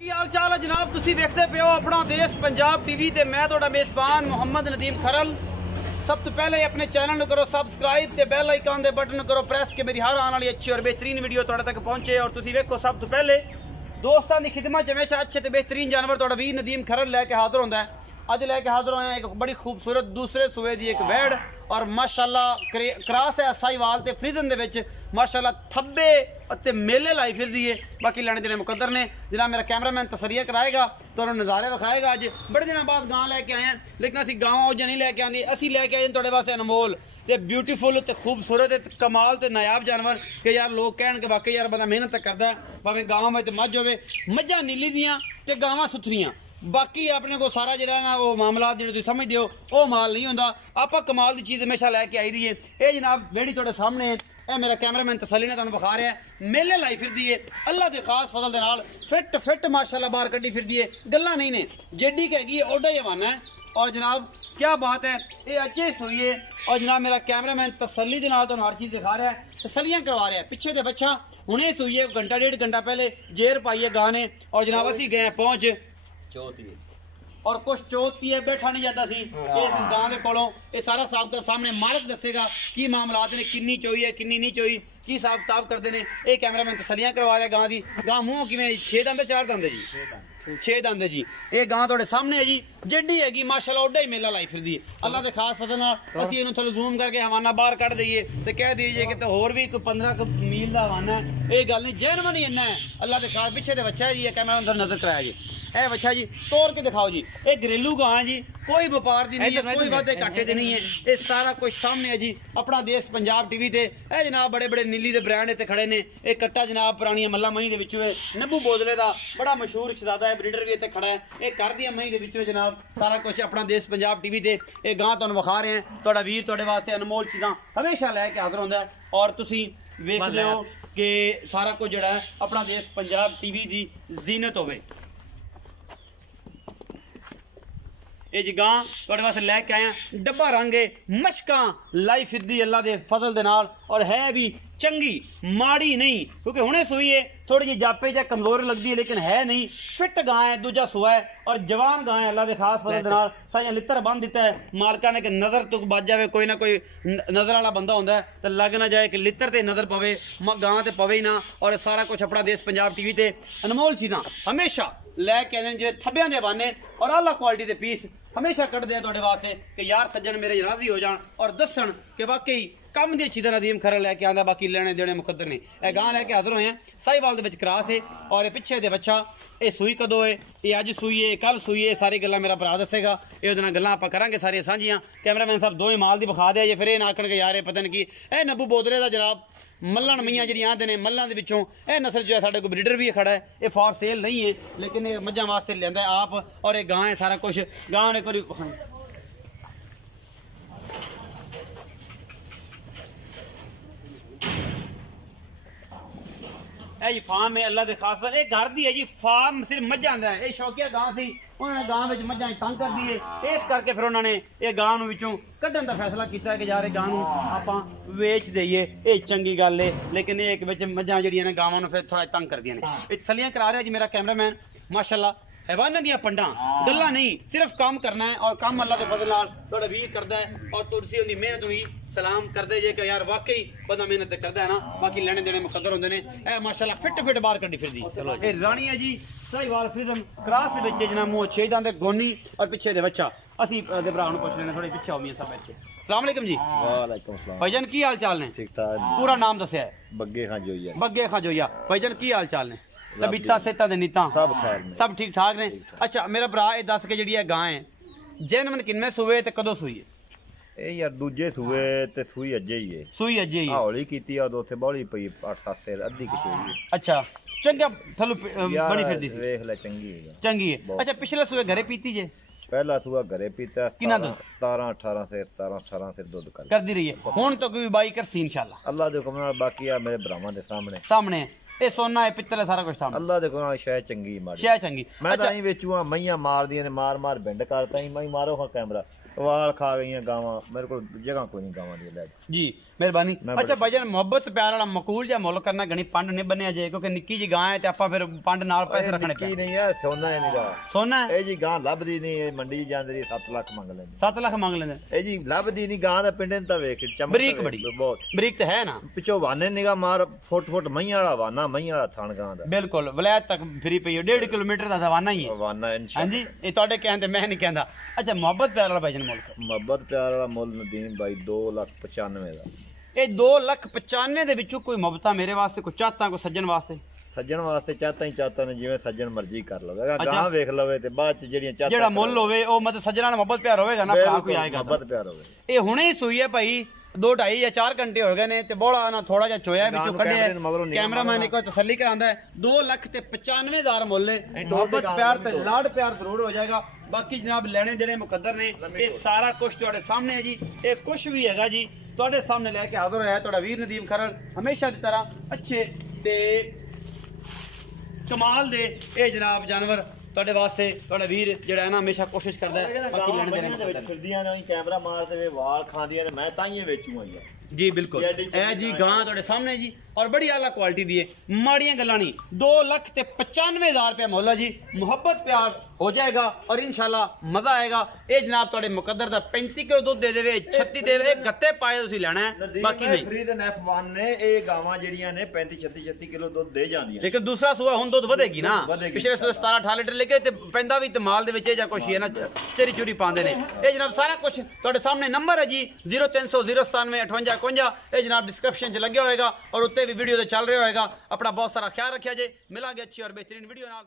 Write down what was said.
ਕੀ ਹਾਲ ਚਾਲ ਹੈ ਜਨਾਬ। ਤੁਸੀਂ ਵੇਖਦੇ ਪਿਓ ਆਪਣਾ ਦੇਸ਼ ਪੰਜਾਬ टीवी ਤੇ ਮੈਂ ਤੁਹਾਡਾ ਮੇਜ਼ਬਾਨ ਮੁਹੰਮਦ ਨਦੀਮ ਖਰਲ। सब तो पहले अपने चैनल को करो सबसक्राइब ते बेल आइकन दे बटन करो प्रेस के मेरी हर आने वाली अच्छी और बेहतरीन वीडियो तुहाडे तक पहुंचे। और तुसी वेखो सब तो पहले दोस्तों की खिदमत च हमेशा अच्छे ते बेहतरीन जानवर तुहाडा वीर नदीम खरल लैके हाजिर होंदा है। अज लैके हाजिर होया एक बड़ी खूबसूरत दूसरे सूए की एक वैड़ और माशाल्लाह क्रॉस है साहिवाल ते फ्रीजन दे विच माशाल्लाह थब्बे ते मेले लाई फिरदी है। बाकी लैने देने मुकद्दर ने जनाब मेरा कैमरामैन तसरिया कराएगा तो नज़ारे विखाएगा। अज बड़े दिनों बाद गां लैके आए हैं लेकिन असी गां उज नहीं लैके आंदी, असी लैके आए तुहाडे वास्ते अनमोल ते ब्यूटीफुल ते खूबसूरत ते कमाल ते नायाब जानवर कि यार लोग कहन कि वाकई यार बंदा मेहनत करदा है। भावें गांव में मझ होवे, मझां नीली दियां ते गावां सुथरियां, बाकी अपने को सारा जो ना वो मामला जो तुम समझते हो वो माल नहीं होंदा। आप कमाल की चीज़ हमेशा लैके आई दी है। ये जनाब बेड़ी थोड़े सामने है, यह मेरा कैमरामैन तसली ने तुहानू विखा रहा है। मेले लाई फिरदी है अल्लाह के खास फजल दे नाल फिट फिट माशाल्लाह बाहर कड्डी फिरदी है। गल्लां नहीं ने जेडी कहगी है ओडा जवाना है। और जनाब क्या बात है, ये अच्छे सुई है। और जनाब मेरा कैमरामैन तसली के नाल तुहानू हर चीज़ दिखा रहा है, तसलियां करवा रहा है। पिछे तो बच्चा हुणे सुई है, घंटा डेढ़ घंटा पहले जेर पाई है गां ने। और जनाब असी गए पहुंच चौथी और कुछ चौथी है बैठा नहीं जाता सी इस गां दे कोलों। ये सारा साहब सामने मालिक दसेगा की मामलात ने, किन्नी चोई है किन्नी नहीं चोई, की हिसाब किताब करते हैं। ये कैमरामैन तसलियां करवा रहा है। गां दी गां मूँह किवें 6 दंद 4 दंद जी, 6 दंद जी। ये गां तुहाडे सामने है जी, जेडी हैगी माशाल्लाह ओडा ही मेला लाई फिरदी है। अल्लाह के खास फजल नाल असीं इहनूं थोड़ा जूम करके हवाना बाहर कढ दईए ते कह दीजिए कि तो होर भी कोई 15 मील का हवाना है। ये गल नहीं, जैनवन ही इन्ना है। अल्लाह के खास पिछे तो बच्चा है जी, कैमरा थोड़ा नजर कराया जी। ए बच्चा जी तोड़ के दिखाओ जी। ये घरेलू गां है जी, कोई व्यापार दी नहीं है, कोई वादे घाटे दी नहीं है। ये सारा कुछ सामने है जी अपना देश पंजाब टीवी ते। ए जनाब बड़े बड़े नीली दे ब्रांड इत्थे खड़े ने। एक कट्टा जनाब पुरानी मल्ला मही दे विचों है, नब्बू बोदले दा बड़ा मशहूर शहजादा है, ब्रीडर भी इत्थे खड़ा है। एक घर दी मही दे विचों जनाब सारा कुछ अपना देश पंजाब टीवी ते ये गां तुहानू विखा रहे हैं। तुहाडा वीर तुहाडे वास्ते अनमोल चीज़ां हमेशा लैके हाज़र हुंदा है। और तुसीं वेखदे हो कि सारा कुछ जिहड़ा है अपना देश पंजाब टीवी दी जीनत होवे। ये जी गां तुहाडे वास्ते लैके आए हैं, डब्बा रंग है, मशकां लाई फिरदी अल्लाह दे फजल दे नाल। और है भी चंगी, माड़ी नहीं, क्योंकि हुणे सुई है थोड़ी जी जापे या कमजोर लगती है लेकिन है नहीं। फिट गां है, दूजा सुआ है और जवान गां है। अल्लाह के खास फजल दे नाल साया लित्तर बन दिता है मालका ने कि नज़र तुक बच जाए। कोई ना कोई नज़र वाला बंदा होंदा है तो लग ना जाए कि लित्तर ते नज़र पवे, गां ते पवे ही ना। और सारा कुछ अपना देश पंजाब टीवी ते अनमोल चीज़ां हमेशा लैके आने जो थब्बियां दे बहाने और आला क्वालिटी के पीस हमेशा कटते हैं तुहाडे वास्ते कि यार सज्जन मेरे राजी हो जान और दसन कि वाकई कम दी चीज़ां नदीम खरल लैके आंदा। बाकी लेने देने मुकद्दर नहीं। यह गां लैके हाजिर होए हैं, साहिवाल दे विच क्रॉस है। और ये पिछे दे बच्चा ये सूई कदों है, ये अज सूई है कल सूई है, सारी गल्लां मेरा भरा दसेगा। ये उहदे नाल गल्लां आपां करांगे सारियां साझियां। कैमरामैन साहब दो ही माल दी विखा दे जे फिर ये ना आखण के यार ये पता नहीं की। ए नब्बू बोदले दा जनाब मल्लन मियाँ जी आते हैं, मल्लों के विचों यह नस्ल जो है साढ़े को ब्रीडर भी खड़ा है। ये फॉर सेल नहीं है लेकिन ये मझां वास्ते लिया आप। और ये गां है सारा कुछ गां ने कोई जी फार्म है अल्लाह के खास पर। एक घर दी है जी फार्म, सिर्फ मझां दा है। ये शौकिया गां सी, उन्होंने गां में मझां तंग कर दी है, इस करके फिर उन्होंने ये गां नूं विचों कड्ढण दा फैसला किया कि यार गां नूं आपां वेच दईए। ये चंगी गल है लेकिन ये विच मझां जिहड़ियां ने गावां नूं फिर थोड़ा तंग करदियां ने। ये तसलियां करा रहा जी मेरा कैमरामैन माशाल्लाह। हैवानां दियां पंडां गल्लां नहीं, सिर्फ काम करना है और काम अल्लाह के फजल नाल तुहाडा वीर करदा है। और तुसीं उहदी मेहनत भी सलाम करदे जे कि यार वाकई बंदा मेहनत करदा है ना। बाकी लेने देने मुकद्दर होंदे ने। ए माशाल्लाह फिट फिट बाहर कड्डी फिरदी। ये रानी है जी साहिवाल फ्रीजन क्रॉस दे विच जना मूंह 6 दंद गोनी और पिछे दे बच्चा। असी दे भरा नूं पुछ लेने थोड़ी पिछे आओ मियां साहब बैठे। अस्सलाम वालेकुम जी। वालेकुम सलाम भाईजान की हाल चाल ने? ठीक ठाक। पूरा नाम दस्या है? बग्गे खां जोइया। बग्गे खां जोइया। भाईजान की हाल चाल ने? तबीयतां सेहतां दे नीतां सब खैर ने, सब ठीक ठाक ने। अच्छा मेरा भरा ये दस के जिहड़ी गां है जैनवन किन्ने सूए ते कदों सूई है? ਇਹ ਯਾਰ ਦੂਜੇ ਸੂਏ ਤੇ ਸੂਈ ਅੱਜੇ ਹੀ ਹੈ। ਸੂਈ ਅੱਜੇ ਹੀ ਹੌਲੀ ਕੀਤੀ ਆ ਉਦੋਂ ਉੱਥੇ ਬੌਲੀ ਪਈ 8-7 ਸਿਰ ਅੱਧੀ ਕੀਤੀ ਹੋਈ ਹੈ। ਅੱਛਾ ਚੰਗਾ ਥਲੂ ਬਣੀ ਫਿਰਦੀ ਸੀ। ਵੇਖ ਲੈ ਚੰਗੀ ਹੈ, ਚੰਗੀ ਹੈ। ਅੱਛਾ ਪਿਛਲੇ ਸੂਏ ਘਰੇ ਪੀਤੀ ਜੇ? ਪਹਿਲਾ ਸੂਆ ਘਰੇ ਪੀਤਾ। ਕਿੰਨਾ ਦੁੱਧ? 17-18 ਸਿਰ 17-18 ਸਿਰ ਦੁੱਧ ਕਰਦੀ ਰਹੀ ਹੈ। ਹੁਣ ਤਾਂ ਕੋਈ ਬਾਈ ਕਰਸੀ ਇਨਸ਼ਾਅੱਲਾ ਅੱਲਾ ਦੇ ਹੁਕਮ ਨਾਲ। ਬਾਕੀ ਆ ਮੇਰੇ ਭਰਾਵਾਂ ਦੇ ਸਾਹਮਣੇ ਸਾਹਮਣੇ ਇਹ ਸੋਨਾ ਇਹ ਪਿੱਤਲ ਸਾਰਾ ਕੁਝ ਸਾਹਮਣੇ ਅੱਲਾ ਦੇ ਕੋਲ ਸ਼ਾਇਦ ਚੰਗੀ ਮਾੜੀ ਸ਼ੈ ਚੰਗੀ ਮੈਂ ਤਾਂ ਹੀ ਵੇਚੂਆ ਮਈਆਂ ਮਾਰਦੀਆਂ ਨੇ ਮਾਰ ਬਿੰਡ ਕਰਤਾ ਹੀ ਮੈਂ ਮਾਰੋ ਹਾਂ ਕੈਮਰਾ ਵਾਲ ਖਾ ਗਈਆਂ ਗਾਵਾਂ ਮੇਰੇ ਕੋਲ ਜਗ੍ਹਾ ਕੋਈ ਨਹੀਂ ਗਾਵਾਂ ਦੀ ਲੈ ਜੀ ਮਿਹਰਬਾਨੀ ਅੱਛਾ ਭਾਈਜਾਨ ਮੁਹੱਬਤ ਪਿਆਰ ਵਾਲਾ ਮਕੂਲ ਜਾਂ ਮੁੱਲ ਕਰਨਾ ਗਣੀ ਪੰਡ ਨਹੀਂ ਬੰਨਿਆ ਜੇ ਕਿਉਂਕਿ ਨਿੱਕੀ ਜੀ ਗਾਂ ਹੈ ਤੇ ਆਪਾਂ ਫਿਰ ਪੰਡ ਨਾਲ ਪੈਸੇ ਰੱਖਣੇ ਕੀ ਨਹੀਂ ਆ ਸੋਨਾ ਇਹ ਨਿਗਾ ਸੋਨਾ ਇਹ ਜੀ ਗਾਂ ਲੱਭਦੀ ਨਹੀਂ ਇਹ ਮੰਡੀ ਜਾਂਦੀ 7 ਲੱਖ ਮੰਗ ਲੈਂਦੇ 7 ਲੱਖ ਮੰਗ ਲੈਂਦੇ ਇਹ ਜੀ ਲੱਭਦੀ ਨਹੀਂ ਗਾਂ ਦਾ ਪਿੰਡੇ ਤਾਂ ਵੇਖ ਚਮਕ ਬਰੀਕ ਬੜੀ ਬਹੁਤ ਬਰੀਕ ਤੇ ਹੈ ਨਾ ਪਿੱਛੋਂ ਵਾਨੇ ਨਿਗਾ ਮਾਰ ਫੁੱਟ ਮਈਆਂ ਵਾਲਾ ਵਾਨਾ ਮਈਆਂ ਵਾਲਾ ਥਣ ਗਾਂ ਦਾ ਬਿਲਕੁਲ ਵਲਾਇਤ ਤੱਕ ਫਰੀ ਪਈ 1.5 ਕਿਲੋਮੀਟਰ ਦਾ ਜ਼ਵਾਨਾ ਹੀ ਹੈ ਵਾਨਾ ਹਾਂਜੀ ਇਹ ਤੁਹਾਡੇ ਕਹਿੰਦੇ ਮੈਂ ਨਹੀਂ ਕਹਿੰਦਾ ਅੱਛਾ ਮੁਹੱਬਤ ਪਿਆਰ ਵਾਲਾ ਭਾਈਜਾਨ ਮੁੱਲ ਮੁਹੱਬਤ ਪਿਆਰ ਵਾਲਾ ਮੁੱਲ ਨਦੀਮ ਬਾਈ 2,95,000 ਦਾ ਇਹ 2,95,000 ਦੇ ਵਿੱਚੋਂ ਕੋਈ ਮੁਹੱਬਤਾਂ ਮੇਰੇ ਵਾਸਤੇ ਕੋਈ ਚਾਹਤਾਂ ਕੋਈ ਸੱਜਣ ਵਾਸਤੇ ਸੱਜਣ ਵਾਸਤੇ ਚਾਹਤਾ ਨੇ ਜਿਵੇਂ ਸੱਜਣ ਮਰਜ਼ੀ ਕਰ ਲਵੇ ਗਾਂ ਵੇਖ ਲਵੇ ਤੇ ਬਾਅਦ ਚ ਜਿਹੜੀਆਂ ਚਾਹਤਾਂ ਜਿਹੜਾ ਮੁੱਲ ਹੋਵੇ ਉਹ ਮਤਲਬ ਸੱਜਣਾ ਨਾਲ ਮੁਹੱਬਤ ਪਿਆਰ ਹੋਵੇਗਾ ਨਾ ਭਰਾ ਕੋਈ ਆਏਗਾ ਮੁਹੱਬਤ ਪਿਆਰ ਹੋਵੇ ਇਹ ਹੁਣੇ ਹੀ ਸੂਈ ਹੈ ਭਾਈ 2 2.5 ਜਾਂ 4 ਘੰਟੇ ਹੋ ਗਏ ਨੇ ਤੇ ਬੋਲਾ ਨਾ ਥੋੜਾ ਜਿਹਾ ਚੋਇਆ ਵਿੱਚੋਂ ਕੱਢਿਆ ਕੈਮਰਾਮੈਨ ਇੱਕ ਤਸੱਲੀ ਕਰਾਂਦਾ ਹੈ 2,95,000 ਮੁੱਲ ਹੈ ਮੁਹੱਬਤ ਪਿਆਰ ਤੇ ਲਾਡ ਪਿਆਰ ਜ਼ਰੂਰ ਹੋ ਜਾਏਗਾ ਬਾਕੀ ਜਨਾਬ ਲੈਣੇ ਜਿਹੜੇ ਮੁਕੱਦਰ ਨੇ ਇਹ ਸਾਰਾ ਕੁਝ ਤੁਹਾਡੇ ਸਾਹਮਣੇ ਹੈ ਜੀ ਇਹ ਕੁਝ ਵੀ ਹੈਗਾ ਜੀ ਤੁਹਾਡੇ ਸਾਹਮਣੇ ਲੈ ਕੇ ਹਾਜ਼ਰ ਹੋਇਆ ਤੁਹਾਡਾ ਵੀਰ ਨਦੀਮ ਖਰਲ ਹਮੇਸ਼ਾ ਦੀ ਤਰ੍ਹਾਂ ਅੱਛੇ ਤੇ ਕਮਾਲ ਦੇ ਇਹ ਜਨਾਬ ਜਾਨਵਰ ਤੁਹਾਡੇ ਵਾਸਤੇ ਤੁਹਾਡਾ ਵੀਰ ਜਿਹੜਾ ਹੈ ਨਾ ਹਮੇਸ਼ਾ ਕੋਸ਼ਿਸ਼ ਕਰਦਾ ਹੈ ਬਾਕੀ ਲੈਣੇ ਦੇਣੇ ਫਿਰਦੀਆਂ ਨੇ ਕੈਮਰਾ ਮਾਰਦੇ ਵੇ ਵਾਲ ਖਾਂਦੀਆਂ ਨੇ ਮੈਂ ਤਾਂ ਹੀ ਵੇਚੂਗਾ ਯਾਰ ਜੀ ਬਿਲਕੁਲ ਇਹ ਜੀ ਗਾਂ ਤੁਹਾਡੇ ਸਾਹਮਣੇ ਜੀ और बड़ी आला क्वालिटी दी है माड़ियां गल्लां नहीं 2,95,000 रुपया मौला जी मुहब्बत प्यार हो जाएगा और इंशाल्लाह मजा आएगा ये जनाब तुहाडे मुकद्दर दा 35 किलो दूध दे देवे 36 देवे गत्ते पाए तुसीं लेना है बाकी नहीं फरीद F1 ने ये गावां जड़ियां ने 35 36 किलो दूध दे जांदियां लेकिन दूसरा सूआ हुण दूध ਵਧੇਗੀ ना पिछले सूए 17 18 लीटर लेके ते पैंदा भी ते माल दे विच ਜਾਂ ਕੁਛ ਹੈ ਨਾ ਚਰੀ ਚੂਰੀ ਪਾਉਂਦੇ ਨੇ ਇਹ ਜਨਾਬ ਸਾਰਾ ਕੁਝ ਤੁਹਾਡੇ ਸਾਹਮਣੇ ਨੰਬਰ ਹੈ ਜੀ 0300 097 58 51 ਇਹ ਜਨਾਬ ਡਿਸਕ੍ਰਿਪਸ਼ਨ 'ਚ ਲੱਗਿਆ ਹੋਏਗਾ और उत्ते भी वीडियो चल रहा होगा अपना बहुत सारा ख्याल रखिया जे मिलांगे अच्छी और बेहतरीन वीडियो नाल।